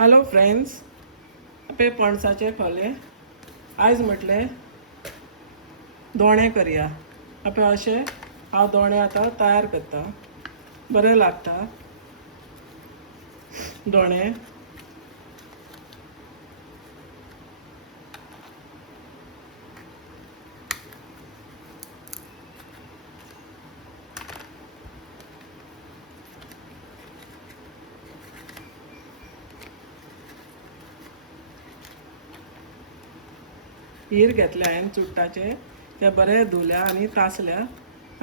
Hello friends, पे पणसाचे खोले आयज म्हटले दोणे करया. आपे असे हांव दोणे आतां तयार करता. बरें लागता दोणे. हीर घेतले हांवें चुट्टाचे, ते बरे धुल्या आनी तासल्या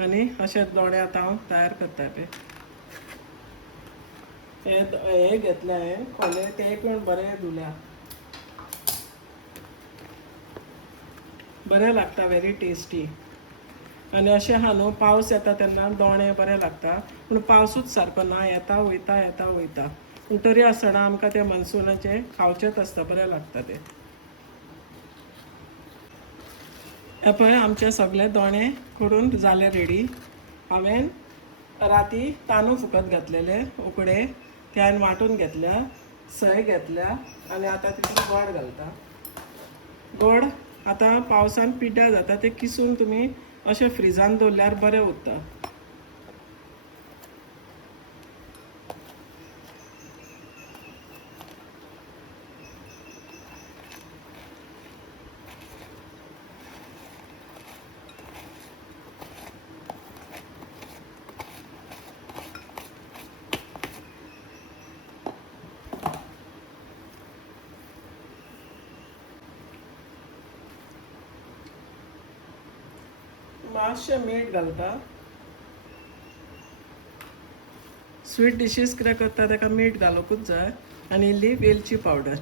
आनी अशे दोणे आतां हांव तयार करता पळय. हे घेतले हांवें खोले, ते पण बरे धुल्या. बरें लागता, वेरी टेस्टी. आनी अशें आहा न्हू, पावस येता तेन्ना दोणे बरें लागता. पूण पावसूच सारको ना, येता वयता येता वयता. पूण तरी आसतना आमकां ते मनसुनाचे खावचेच आसता, बरें लागता ते. हे पळय आमचे सगळे दोणे करून जाले रेडी. हांवें राती तांदूळ फुकत घातलेले उकडे, ते हांवें वांटून घेतल्या, सय घेतल्या आनी आतां तितून गोड घालता. गोड आतां पावसान पिड्ड्यार जाता, ते किसून तुमी अशें फ्रिजान दवरल्यार बरें उरता. मातशें मीठ घालता. स्वीट डिशीज कितें करता ताका मीठ घालूंकूच जाय. आनी इल्ली वेलची पावडर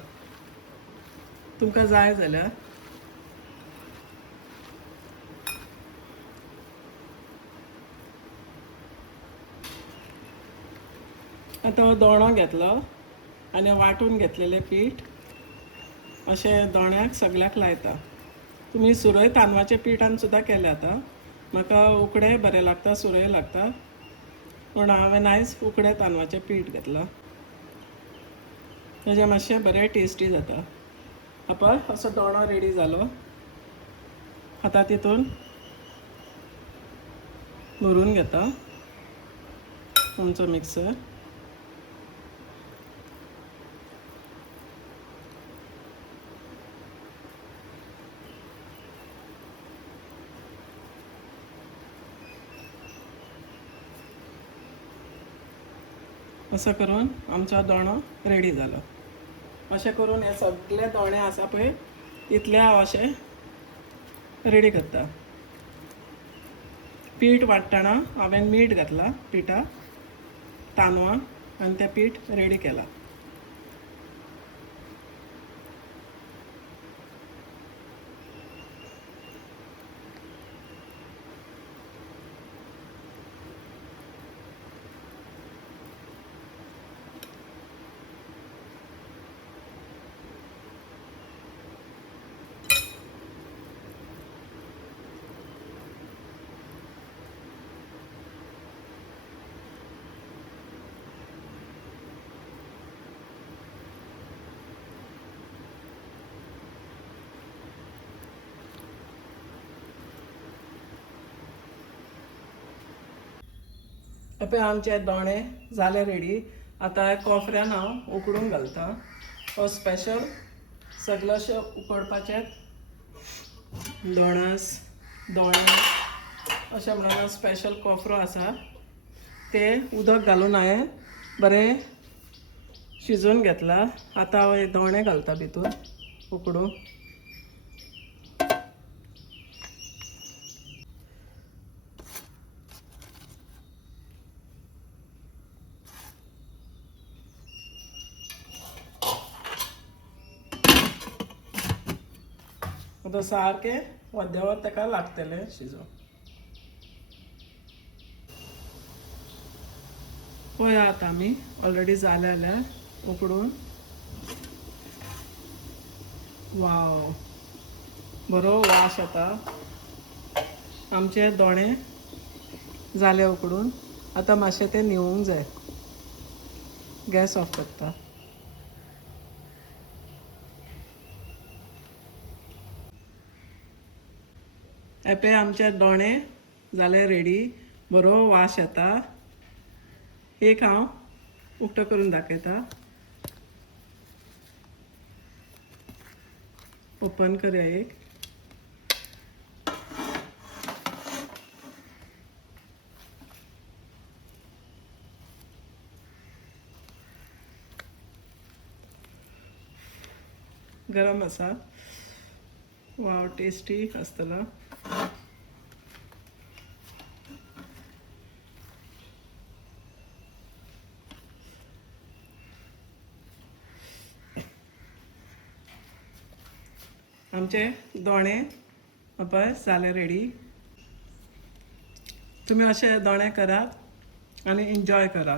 तुमकां जाय जाल्यार. आतां हो दोणो घेतलो आनी वांटून घेतलेलें पीठ अशें दोण्याक सगळ्याक लायता. तुमी सुरय तांदळाच्या पिठान सुद्दां केलें आतां. म्हाका उकडे बरें लागता, सुरय लागता, पूण हांवें आयज उकडे तांदळाचें पीठ घेतलां. तेजें मातशें बरें टेस्टी जाता. पळय असो दोणो रेडी जालो. आतां तितून भरून घेता आमचो मिक्सर. असं करून आमचो दोणो रेडी जालो. अशें करून हे सगळे दोणे आसा पळय तितले हांव अशें रेडी करता. पीठ वाडटना हांवें मीठ घातलां पिठाक, तांदळाक, आनी तें पीठ रेडी केलां. पळय आमचे दोणे जाले रेडी. आतां कोफऱ्यान हांव उकडूंक घालता. हो स्पेशल सगळे अशें उकडपाचे दोणस दोणे अशें म्हणून स्पेशल कोफरो आसा. ते उदक घालून हांवें बरें शिजोवन घेतला. आतां हांव हे दोणे घालता भितून उकडून. आतां सारकें वद्यावर ताका लागतलें शिजोवंक. पळय आतां आमी ऑलरेडी जाले जाल्यार उकडून. वाव, बरो वास येता. आमचे दोणे जाले उकडून. आतां मातशें तें न्हिवूंक जाय. गॅस ऑफ करता. एपे आमचे दोणे जाले रेडी. बरो वास येता. एक हांव उक्तो करून दाखयता. ओपन करूया एक. गरम आसा. वाव टेस्टी आसतलो. आमचे दोणे पळय जाले रेडी. तुम्ही अशे दोणे करात आनी एन्जॉय करा.